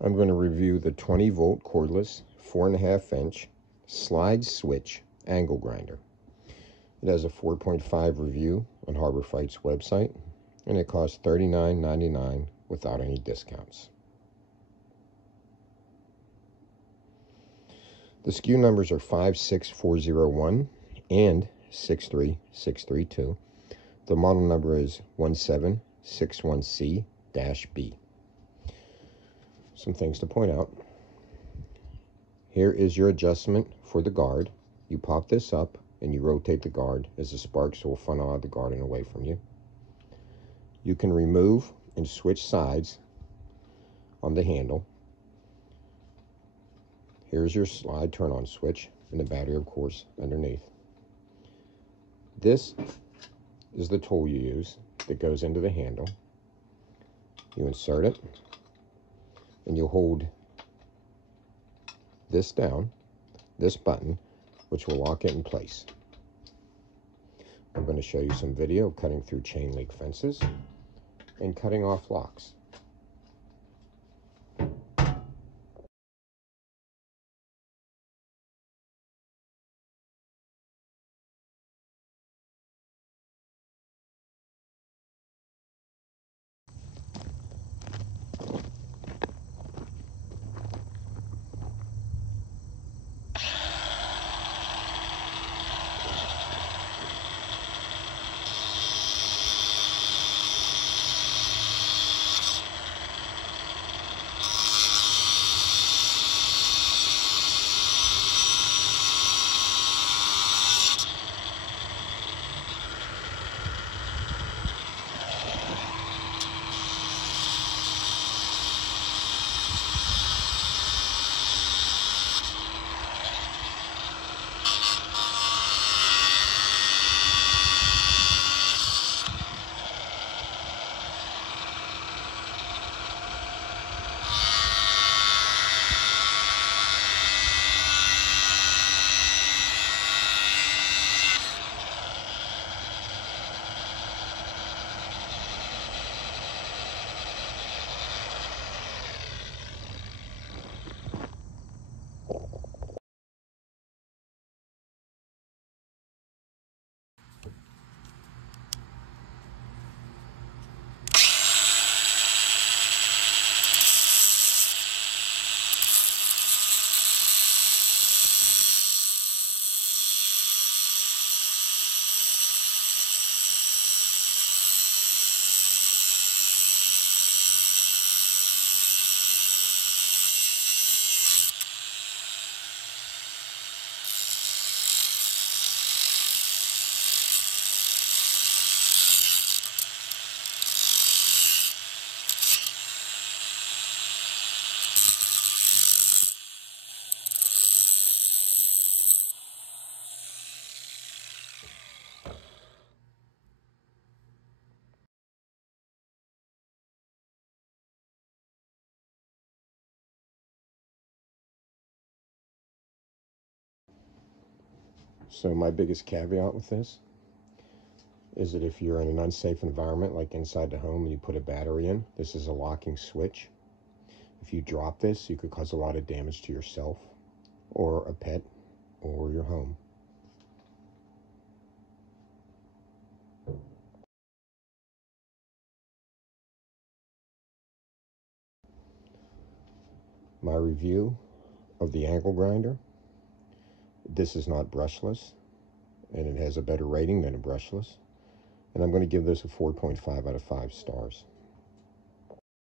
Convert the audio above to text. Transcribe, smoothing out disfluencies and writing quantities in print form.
I'm going to review the 20-volt cordless 4.5 inch slide switch angle grinder. It has a 4.5 review on Harbor Freight's website, and it costs $39.99 without any discounts. The SKU numbers are 56401 and 63632. The model number is 1761C-B. Some things to point out. Here is your adjustment for the guard. You pop this up and you rotate the guard as the sparks will funnel out of the guard and away from you. You can remove and switch sides on the handle. Here's your slide turn on switch and the battery, of course, underneath. This is the tool you use that goes into the handle. You insert it and you hold this down, this button, which will lock it in place. I'm going to show you some video of cutting through chain link fences and cutting off locks. So my biggest caveat with this is that if you're in an unsafe environment like inside the home and you put a battery in, this is a locking switch. If you drop this, you could cause a lot of damage to yourself or a pet or your home. My review of the angle grinder. This is not brushless, and it has a better rating than a brushless. And I'm going to give this a 4.5 out of 5 stars.